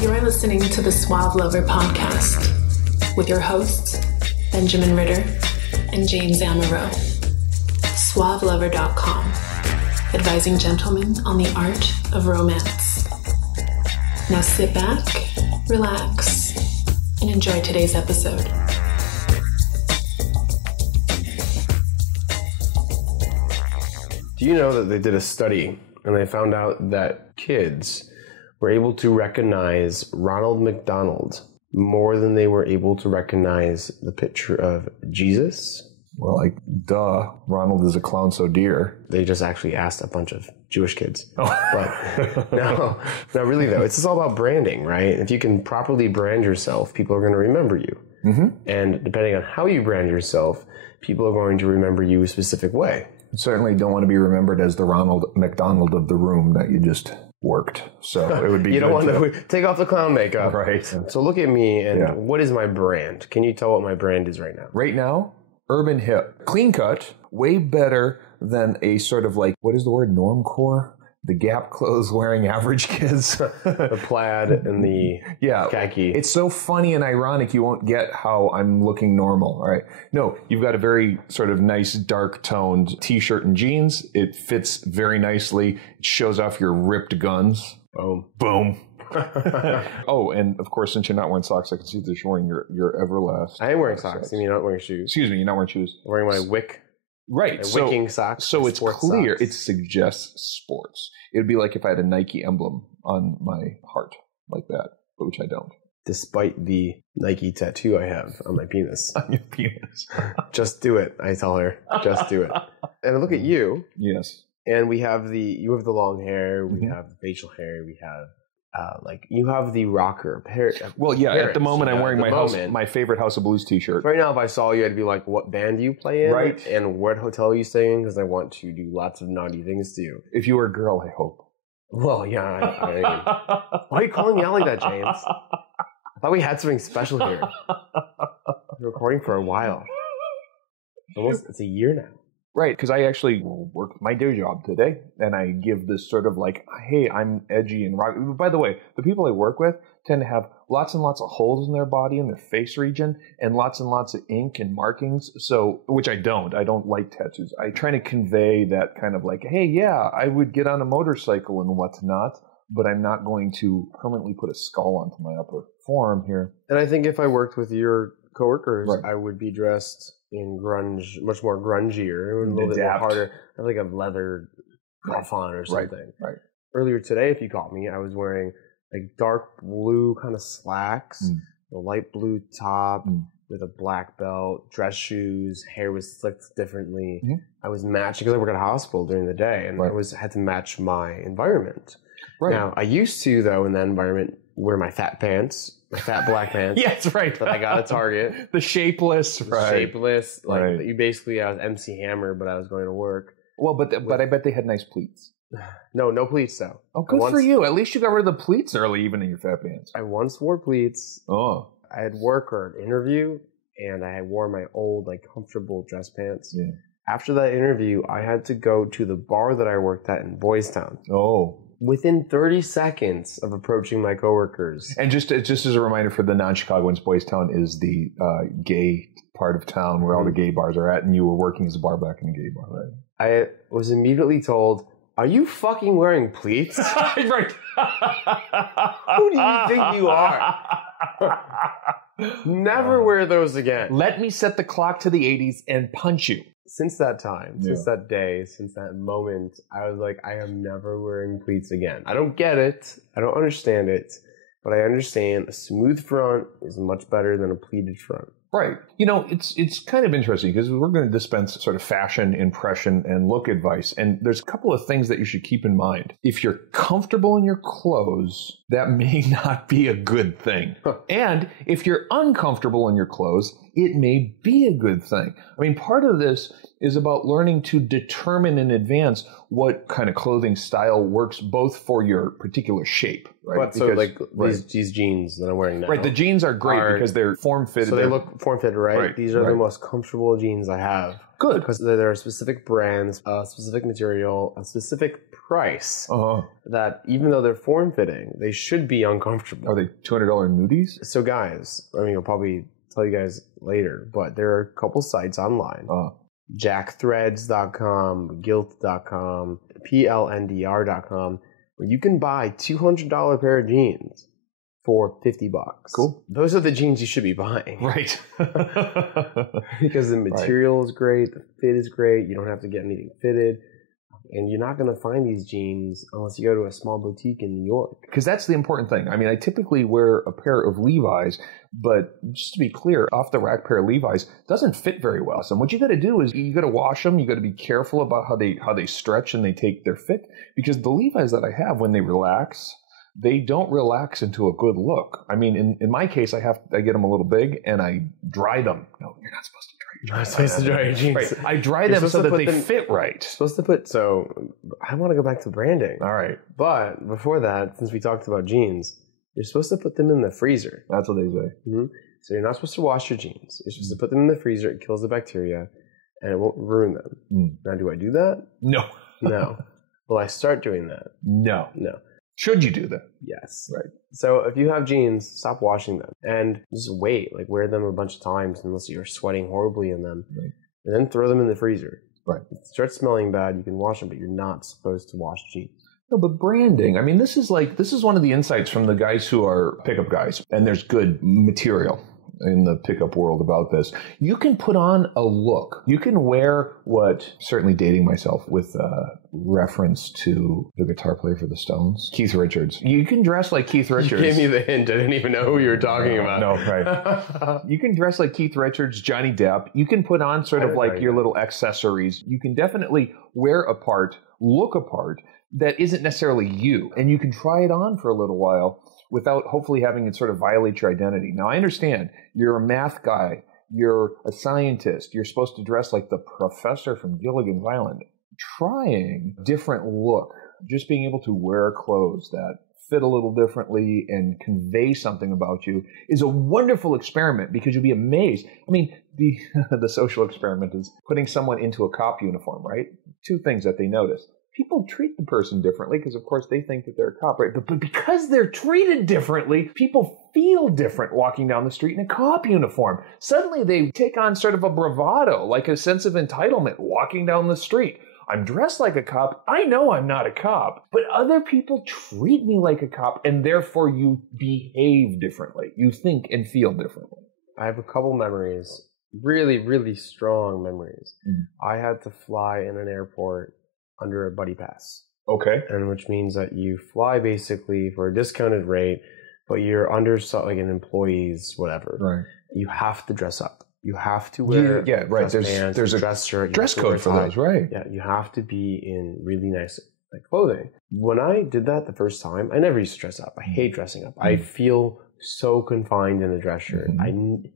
You're listening to the Suave Lover podcast with your hosts, Benjamin Ritter and James Amaro. SuaveLover.com, advising gentlemen on the art of romance. Now sit back, relax, and enjoy today's episode. Do you know that they did a study and they found out that kids were able to recognize Ronald McDonald more than they were able to recognize the picture of Jesus? Well, like, duh, Ronald is a clown so dear. They just actually asked a bunch of Jewish kids. But no, really though. It's just all about branding, right? If you can properly brand yourself, people are going to remember you. Mm-hmm. And depending on how you brand yourself, people are going to remember you a specific way. You certainly don't want to be remembered as the Ronald McDonald of the room that you just worked. So it would be you don't want to take off the clown makeup. Right. So look at me and what is my brand? Can you tell what my brand is right now? Right now, urban hip. Clean cut, way better than a sort of like, what is the word, normcore? The Gap clothes wearing average kids. The plaid and the khaki. It's so funny and ironic you won't get how I'm looking normal, all right? No, you've got a very sort of nice dark toned t-shirt and jeans. It fits very nicely. It shows off your ripped guns. Boom. Boom. Oh, and of course, since you're not wearing socks, I can see that you're wearing your Everlast. I am wearing socks. You mean you're not wearing shoes? Excuse me, you're not wearing shoes. I'm wearing my Wick. Right. Wicking socks. So it's clear. Socks. It suggests sports. It would be like if I had a Nike emblem on my heart like that, but which I don't. Despite the Nike tattoo I have on my penis. On your penis. Just do it, I tell her. Just do it. And I look at you. Yes. And you have the long hair, we have the facial hair, we have you have the rocker hair. Well, yeah, at the moment I'm wearing my favorite House of Blues t-shirt. Right now, if I saw you, I'd be like, what band do you play in? Right. And what hotel are you staying in? Because I want to do lots of naughty things to you. If you were a girl, I hope. Well, yeah. Why are you calling me out like that, James? I thought we had something special here. I've been recording for a while. It's a year now. Right, because I actually work my day job today, and I give this sort of like, hey, I'm edgy and rock. By the way, the people I work with tend to have lots and lots of holes in their body, in their face region, and lots of ink and markings, so, which I don't. I don't like tattoos. I try to convey that kind of like, hey, yeah, I would get on a motorcycle and whatnot, but I'm not going to permanently put a skull onto my upper forearm here. And I think if I worked with your coworkers, right, I would be dressed in grunge, much more grungier, and a little bit more harder. I have like a leather cuff on or something. Right. Earlier today, if you caught me, I was wearing like dark blue kind of slacks, a light blue top with a black belt, dress shoes, hair was slicked differently. I was matching, because I work at a hospital during the day, and I had to match my environment. Right. Now, I used to, though, in that environment, wear my fat pants. My fat black pants. Yes, right. That I got at Target. The shapeless. Shapeless. Like, you basically, I was MC Hammer, but I was going to work. Well, but I bet they had nice pleats. No pleats, though. Oh, good for you. At least you got rid of the pleats early, even in your fat pants. I once wore pleats. Oh. I had work or an interview, and I had worn my old, like, comfortable dress pants. Yeah. After that interview, I had to go to the bar that I worked at in Boys Town. Oh. Within 30 seconds of approaching my coworkers. And just as a reminder for the non-Chicagoans, Boys Town is the gay part of town where all the gay bars are at, and you were working as a bar back in a gay bar, right? I was immediately told, are you fucking wearing pleats? Right. Who do you think you are? Never wear those again. Let me set the clock to the 80s and punch you. Since that time, since that day, since that moment, I was like, I am never wearing pleats again. I don't get it. I don't understand it. But I understand a smooth front is much better than a pleated front. Right. You know, it's kind of interesting because we're going to dispense sort of fashion, impression, and look advice. And there's a couple of things that you should keep in mind. If you're comfortable in your clothes, that may not be a good thing. And if you're uncomfortable in your clothes, it may be a good thing. I mean, part of this is about learning to determine in advance what kind of clothing style works both for your particular shape, right? But so like these jeans that I'm wearing now. Right, the jeans are great because they're form-fitted. So they look form-fitted, right? These are the most comfortable jeans I have. Good. Because there are specific brands, a specific material, a specific price that even though they're form-fitting, they should be uncomfortable. Are they $200 nudies? So guys, I mean, I'll probably tell you guys later, but there are a couple sites online. jackthreads.com, guilt.com, plndr.com, where you can buy $200 pair of jeans for $50. Cool. Those are the jeans you should be buying. Right. Because the material is great, the fit is great, you don't have to get anything fitted. And you're not going to find these jeans unless you go to a small boutique in New York. Because that's the important thing. I mean, I typically wear a pair of Levi's, but just to be clear, off-the-rack pair of Levi's doesn't fit very well. So what you got to do is you got to wash them. You got to be careful about how they stretch and they take their fit. Because the Levi's that I have, when they relax, they don't relax into a good look. I mean, in my case, I get them a little big and I dry them. No, you're not supposed to. You're not supposed to dry your jeans. Right. I dry them so that they fit right. Supposed to put. So I want to go back to branding. All right. But before that, since we talked about jeans, you're supposed to put them in the freezer. That's what they say. Mm-hmm. So you're not supposed to wash your jeans. You're supposed to put them in the freezer. It kills the bacteria, and it won't ruin them. Now, do I do that? No. No. Will I start doing that? No. No. Should you do that? Yes. Right. So if you have jeans, stop washing them and just wait. Like wear them a bunch of times unless you're sweating horribly in them. Right. And then throw them in the freezer. Right. If it starts smelling bad, you can wash them, but you're not supposed to wash jeans. No, but branding, I mean, this is one of the insights from the guys who are pickup guys, and there's good material in the pickup world about this. You can put on a look. You can wear what, certainly dating myself with reference to the guitar player for the Stones, Keith Richards. You can dress like Keith Richards. You gave me the hint. I didn't even know who you were talking about. No, right. You can dress like Keith Richards, Johnny Depp. You can put on sort of like your little accessories. You can definitely wear a part, look a part that isn't necessarily you. And you can try it on for a little while without hopefully having it sort of violate your identity. Now, I understand you're a math guy, you're a scientist, you're supposed to dress like the professor from Gilligan's Island. Trying a different look, just being able to wear clothes that fit a little differently and convey something about you is a wonderful experiment because you'll be amazed. I mean, the social experiment is putting someone into a cop uniform, right? Two things that they notice. People treat the person differently because, of course, they think that they're a cop, right? But because they're treated differently, people feel different walking down the street in a cop uniform. Suddenly, they take on sort of a bravado, like a sense of entitlement walking down the street. I'm dressed like a cop. I know I'm not a cop, but other people treat me like a cop, and therefore you behave differently. You think and feel differently. I have a couple memories, really, really strong memories. I had to fly in an airport under a buddy pass. Okay. And which means that you fly basically for a discounted rate, but you're under like an employee's whatever. Right. You have to dress up. You have to wear right. There's a dress shirt, dress code for those, right? Yeah, you have to be in really nice clothing. When I did that the first time, I never used to dress up. I hate dressing up. I feel so confined in the dress shirt. I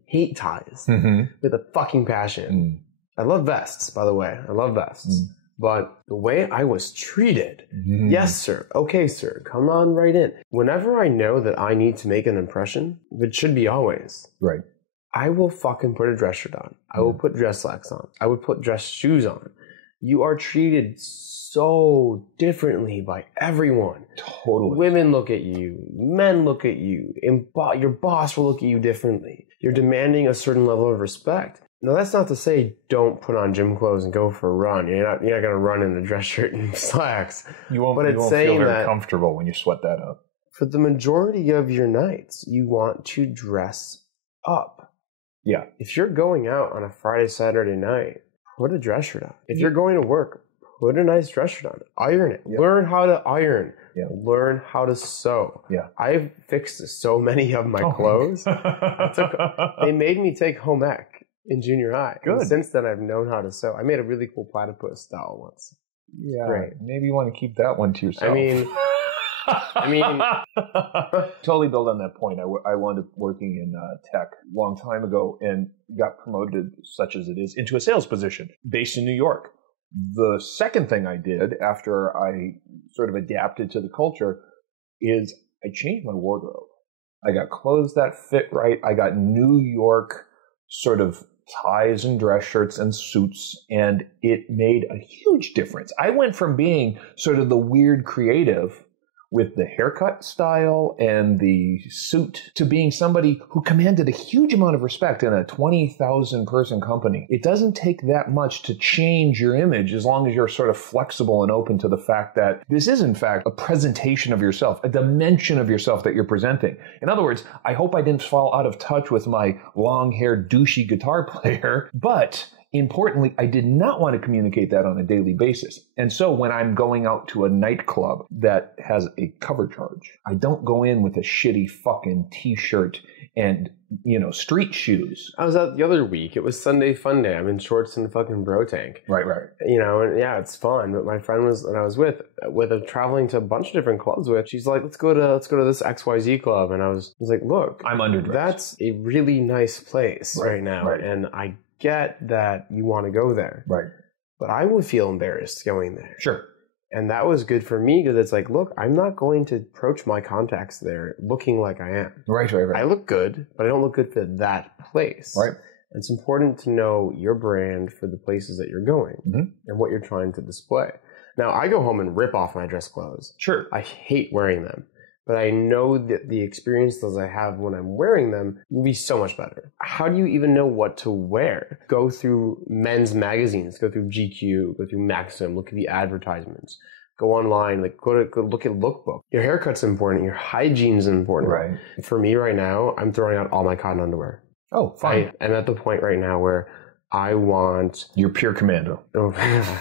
hate ties with a fucking passion. I love vests, by the way. I love vests. But the way I was treated, yes, sir, okay, sir, come on right in. Whenever I know that I need to make an impression, which should be always, right, I will fucking put a dress shirt on. I will put dress slacks on. I would put dress shoes on. You are treated so differently by everyone. Totally. Women look at you. Men look at you. Your boss will look at you differently. You're demanding a certain level of respect. Now, that's not to say don't put on gym clothes and go for a run. You're not going to run in a dress shirt and slacks. You won't feel very comfortable when you sweat that up. For the majority of your nights, you want to dress up. Yeah. If you're going out on a Friday, Saturday night, put a dress shirt on. If you're going to work, put a nice dress shirt on. Iron it. Yep. Learn how to iron. Yep. Learn how to sew. Yeah. I've fixed so many of my clothes. They made me take home ec in junior high. Good. And since then, I've known how to sew. I made a really cool platypus style once. Yeah. Great. Maybe you want to keep that one to yourself. I mean, totally build on that point. I wound up working in tech a long time ago and got promoted, such as it is, into a sales position based in New York. The second thing I did after I sort of adapted to the culture is I changed my wardrobe. I got clothes that fit right. I got New York sort of ties and dress shirts and suits, and it made a huge difference. I went from being sort of the weird creative with the haircut style and the suit to being somebody who commanded a huge amount of respect in a 20,000 person company. It doesn't take that much to change your image as long as you're sort of flexible and open to the fact that this is in fact a presentation of yourself, a dimension of yourself that you're presenting. In other words, I hope I didn't fall out of touch with my long-haired douchey guitar player, but importantly, I did not want to communicate that on a daily basis. And so when I'm going out to a nightclub that has a cover charge, I don't go in with a shitty fucking t-shirt and, street shoes. I was out the other week. It was Sunday fun day. I'm in shorts and fucking bro tank. Right. And yeah, it's fun. But my friend that I was with traveling to a bunch of different clubs with, she's like, let's go to this XYZ club. And I was like, look, I'm underdressed. That's a really nice place right now. Right. And I get that you want to go there. Right. But I would feel embarrassed going there. Sure. And that was good for me because it's like, look, I'm not going to approach my contacts there looking like I am. Right. I look good, but I don't look good for that place. Right. It's important to know your brand for the places that you're going and what you're trying to display. Now, I go home and rip off my dress clothes. Sure. I hate wearing them. But I know that the experiences I have when I'm wearing them will be so much better. How do you even know what to wear? Go through men's magazines, go through GQ, go through Maxim, look at the advertisements, go online, go look at Lookbook. Your haircut's important, your hygiene's important. Right. For me right now, I'm throwing out all my cotton underwear. Oh, fine. I'm at the point right now where I want... You're pure commando. Oh,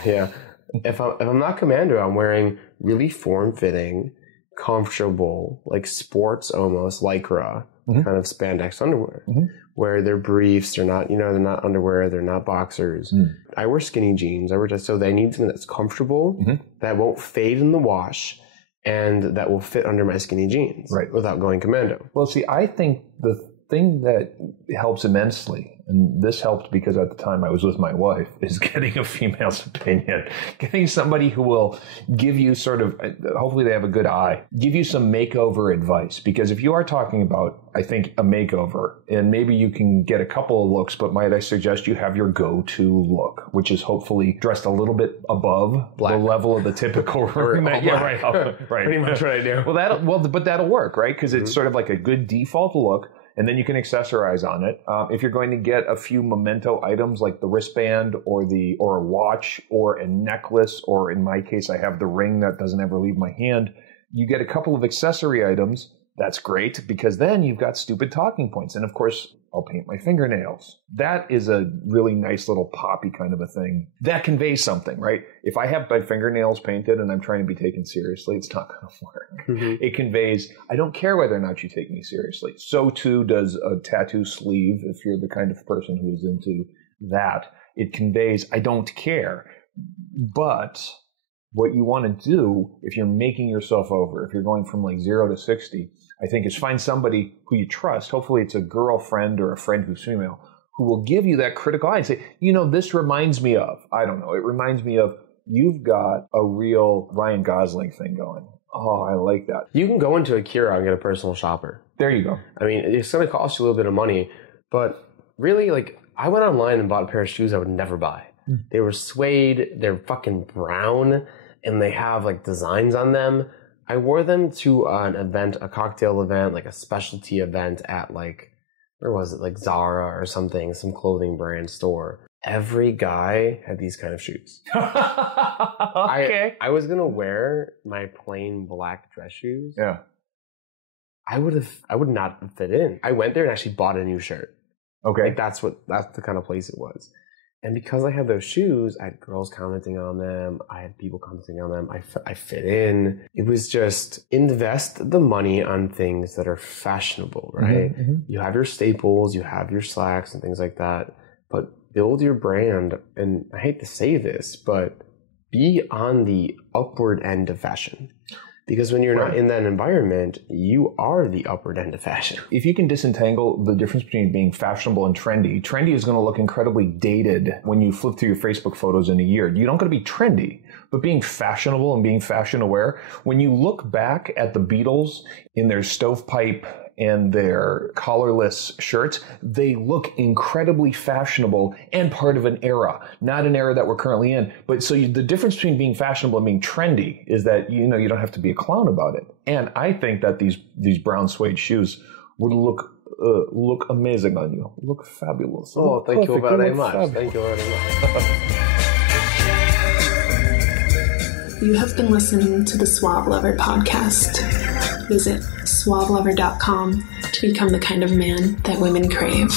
yeah. If I'm not commando, I'm wearing really form-fitting, comfortable, like sports almost, Lycra kind of spandex underwear, where they're briefs, they're not underwear, they're not boxers. I wear skinny jeans. So they need something that's comfortable, that won't fade in the wash, and that will fit under my skinny jeans without going commando. Well, see, I think the thing that helps immensely, and this helped because at the time I was with my wife, is getting a female's opinion. Getting somebody who will give you sort of, hopefully they have a good eye, give you some makeover advice. Because if you are talking about, I think, a makeover, and maybe you can get a couple of looks, but might I suggest you have your go-to look, which is hopefully dressed a little bit above the level of the typical room. Right. Pretty much what I do. But that'll work, right? Because it's sort of like a good default look. And then you can accessorize on it. If you're going to get a few memento items like the wristband or a watch or a necklace, or in my case, I have the ring that doesn't ever leave my hand, you get a couple of accessory items. That's great because then you've got stupid talking points. And of course, I'll paint my fingernails. That is a really nice little poppy kind of a thing. That conveys something, right? If I have my fingernails painted and I'm trying to be taken seriously, it's not going to work. It conveys, I don't care whether or not you take me seriously. So too does a tattoo sleeve, if you're the kind of person who is into that. It conveys, I don't care. But what you want to do, if you're making yourself over, if you're going from like 0 to 60, I think is find somebody who you trust. Hopefully it's a girlfriend or a friend who's female who will give you that critical eye and say, this reminds me of, I don't know, it reminds me of, you've got a real Ryan Gosling thing going. Oh, I like that. You can go into Akira and get a personal shopper. There you go. I mean, it's going to cost you a little bit of money, but really, like, I went online and bought a pair of shoes I would never buy. They were suede, they're fucking brown, and they have like designs on them. I wore them to an event, a cocktail event, like a specialty event at like, where was it? Like Zara or something, some clothing brand store. Every guy had these kind of shoes. Okay. I was going to wear my plain black dress shoes. Yeah. I would not fit in. I went there and actually bought a new shirt. Okay. Like that's the kind of place it was. And because I had those shoes, I had girls commenting on them. I had people commenting on them. I fit in. It was just invest the money on things that are fashionable, right? You have your staples, you have your slacks and things like that, but build your brand. And I hate to say this, but be on the upward end of fashion. Because when you're not in that environment, you are the upward end of fashion. If you can disentangle the difference between being fashionable and trendy, trendy is going to look incredibly dated when you flip through your Facebook photos in a year. You don't going to be trendy, but being fashionable and being fashion aware, when you look back at the Beatles in their stovepipe and their collarless shirts, they look incredibly fashionable and part of an era, not an era that we're currently in. But so the difference between being fashionable and being trendy is that, you don't have to be a clown about it. And I think that these brown suede shoes would look amazing on you. Look fabulous. Oh, thank you very much. Thank you very much. You have been listening to the Suave Lover podcast. Visit suavelover.com to become the kind of man that women crave.